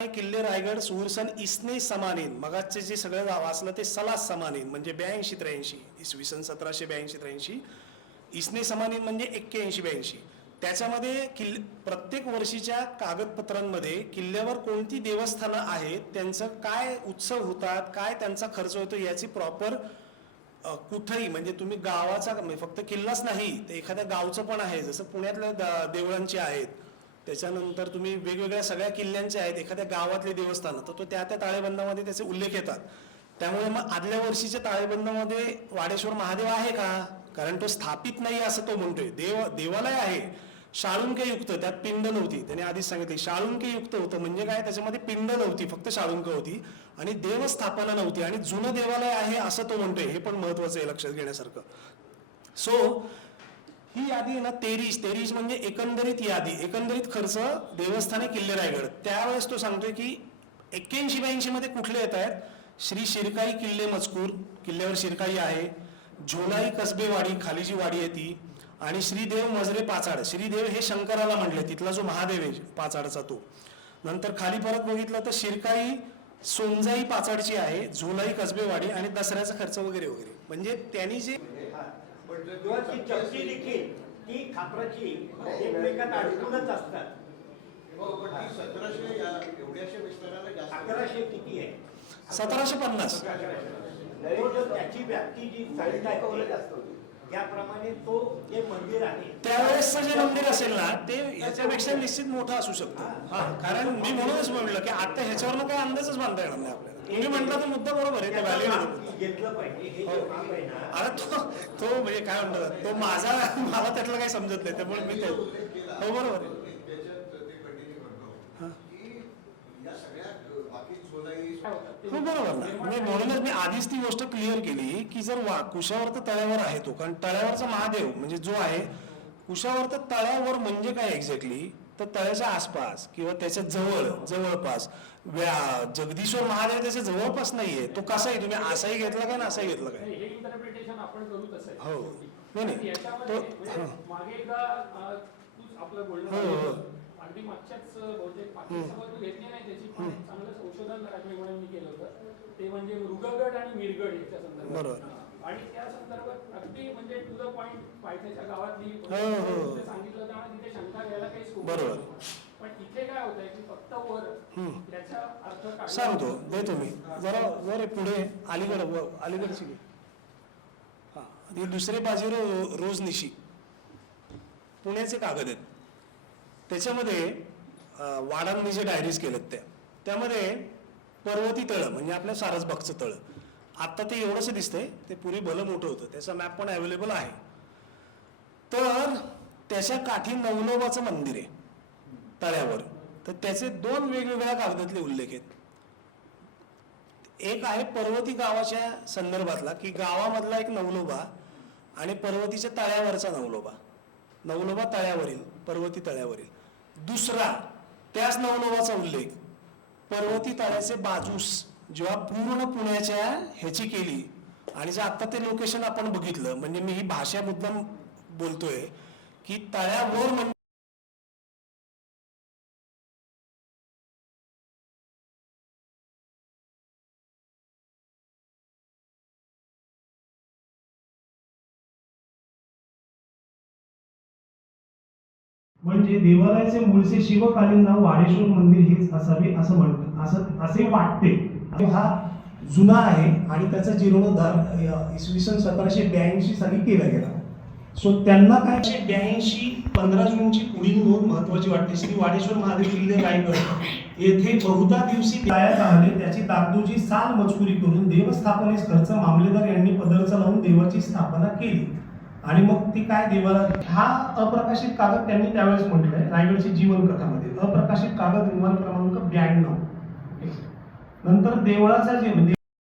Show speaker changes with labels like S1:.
S1: किल्ले रायगड सुरसन इसने समानीन. मगाचे जे सगळं वाचलं ते सलास समानीन म्हणजे ब्याऐंशी त्र्याऐंशी. इसवी सन सतराशे ब्याऐंशी त्र्याऐंशी. इसने समानीन म्हणजे एक्क्याऐंशी ब्याऐंशी. त्याच्यामध्ये किल्ले प्रत्येक वर्षीच्या कागदपत्रांमध्ये किल्ल्यावर कोणती देवस्थानं आहेत त्यांचं काय उत्सव होतात काय त्यांचा खर्च होतो याची प्रॉपर कुठंही म्हणजे तुम्ही गावाचा म्हणजे फक्त किल्लाच नाही तर एखाद्या गावचं पण आहे जसं पुण्यातल्या द- देवळांची आहेत. त्याच्यानंतर तुम्ही वेगवेगळ्या सगळ्या किल्ल्यांचे आहेत एखाद्या गावातले देवस्थानं तर तो त्या त्या ताळेबंदामध्ये त्याचे उल्लेख येतात. त्यामुळे मग आदल्या वर्षीच्या ताळेबंदामध्ये वाडेश्वर महादेव आहे का? कारण तो स्थापित नाही असं तो म्हणतोय. देव देवालय आहे. शाळुंके युक्त त्यात पिंड नव्हती. त्याने आधीच सांगितले शाळुंके युक्त होतं म्हणजे काय? त्याच्यामध्ये पिंड नव्हती फक्त शाळुंक होती आणि देवस्थापना नव्हती आणि जुनं देवालय आहे असं तो म्हणतोय. हे पण महत्वाचं आहे लक्षात घेण्यासारखं. सो ही यादी आहे ना तेरीस. तेरीस म्हणजे एकंदरीत यादी. एकंदरीत खर्च देवस्थाने किल्ले रायगड त्यावेळेस तो सांगतोय की एक्क्याऐंशी ब्याऐंशी मध्ये कुठले येत आहेत? श्री शिरकाई किल्ले मजकूर किल्ल्यावर शिरकाई आहे. झोलाई कसबेवाडी खाली जी वाडी आहे ती. आणि श्रीदेव मजरे पाचाड. श्रीदेव हे शंकराला म्हटले तिथला जो महादेव आहे पाचाडचा तो. नंतर खाली परत बघितलं तर शिरकाई सोनजाई पाचाडची आहे झोलाई कसबेवाडी आणि दसऱ्याचा खर्च वगैरे वगैरे. म्हणजे त्यांनी जे
S2: किंवा ती चपटी देखील ती खापराची एकमेकात अडकूनच असतात.
S3: जास्त
S2: अकराशे किती आहे?
S1: सतराशे पन्नास.
S2: त्याची व्याप्ती जी साईड आहे त्याप्रमाणे तो जे मंदिर आहे
S1: त्यावेळेसचं जे मंदिर असेल ना ते याच्यापेक्षा निश्चित मोठं असू शकतं. हा. कारण मी म्हणूनच म्हणलं की आता ह्याच्यावरनं काही अंदाजच बांधता येणार नाही आपल्याला. तुम्ही म्हटलं तर मुद्दा बरोबर आहे ते
S2: घेतलं पाहिजे हे जे माप आहे ना.
S1: अरे तो तो म्हणजे काय म्हणतात तो माझा मला त्यातलं काही समजत नाही त्यामुळे मी ते. हो बरोबर आहे. हो बरोबर ना म्हणजे म्हणूनच मी आधीच ती गोष्ट क्लिअर केली की जर वा कुशावर्त तळ्यावर आहे तो कारण तळ्यावरचा महादेव म्हणजे जो आहे कुशावर्त तळ्यावर म्हणजे काय एक्झॅक्टली तर तळ्याच्या आसपास किंवा त्याच्याजवळ जवळपास व्या- जगदीश्वर महादेव त्याच्या जवळपास नाहीये तो कसा आहे तुम्ही असाही घेतला काय ना असाही घेतला काय
S4: हे.
S1: नाही, नाही. तो- हं. हो, हो.
S4: अगदी मागच्याच बहुतेक सभा तू घेतली नाही त्याची पण चांगलं संशोधन मी केलं होतं ते म्हणजे मृगगड आणि मिरगड याच्या संदर्भात. आणि त्या संदर्भात अगदी म्हणजे टू द पॉइंट पायथ्याच्या गावातली
S1: हो, हो.
S4: सांगितलं त्यामुळे तिथे शंका घ्यायला काही. नाही. पण इथे काय होतंय की फक्त वर. त्याचा अर्थ
S1: सांगतो देतो मी जरा जरा पुढे अलीगड घे. हा दुसरे रोज निशी पुण्याचे कागद आहेत त्याच्यामध्ये वाडांनी जे डायरीज केलेत त्या त्यामध्ये पर्वती तळं म्हणजे आपल्या सारसबागचं तळं. आत्ता ते एवढंसं दिसतंय ते पुरी भलं मोठं होतं त्याचा मॅप पण अवेलेबल आहे. तर त्याच्या काठी नवलोबाचं मंदिर आहे तळ्यावर. तर त्याचे दोन वेगवेगळ्या कागदातले उल्लेख आहेत. एक आहे पर्वती गावाच्या संदर्भातला की गावामधला एक नवलोबा आणि पर्वतीच्या तळ्यावरचा नवलोबा. नवनवा तळ्यावरील पर्वती तळ्यावरील. दुसरा त्याच नवनवाचा उल्लेख पर्वती तळ्याचे बाजूस जेव्हा पूर्ण पुण्याच्या ह्याची केली आणि जे आता ते लोकेशन आपण बघितलं म्हणजे मी ही भाषा मुद्दाम बोलतोय की तळ्यावर म्हणजे
S5: म्हणजे देवालयाचे मूळचे शिवकालीन नाव वाडेश्वर मंदिर हेच असावे असं म्हणत असं असे वाटते. हा जुना आहे आणि त्याचा जीर्णोद्धार इसवी सन सतराशे ब्याऐंशी साली केला गेला. सो त्यांना काय?
S1: ब्याऐंशी पंधरा जूनची पुढील नोंद महत्वाची वाटते. श्री वाडेश्वर महादेव किल्ले रायगड येथे बहुधा दिवशी
S5: गायक आले त्याची दागदूची साल मजकुरी करून देवस्थापनेस खर्च मामलेदार यांनी पदरचा लावून देवाची स्थापना केली. आणि मग ती काय देवाला हा अप्रकाशित कागद त्यांनी त्यावेळेस म्हटलंय रायगडची जीवन कथामध्ये. अप्रकाशित कागद विमान क्रमांक ब्याण्णव. नंतर देवळाचा जे म्हणजे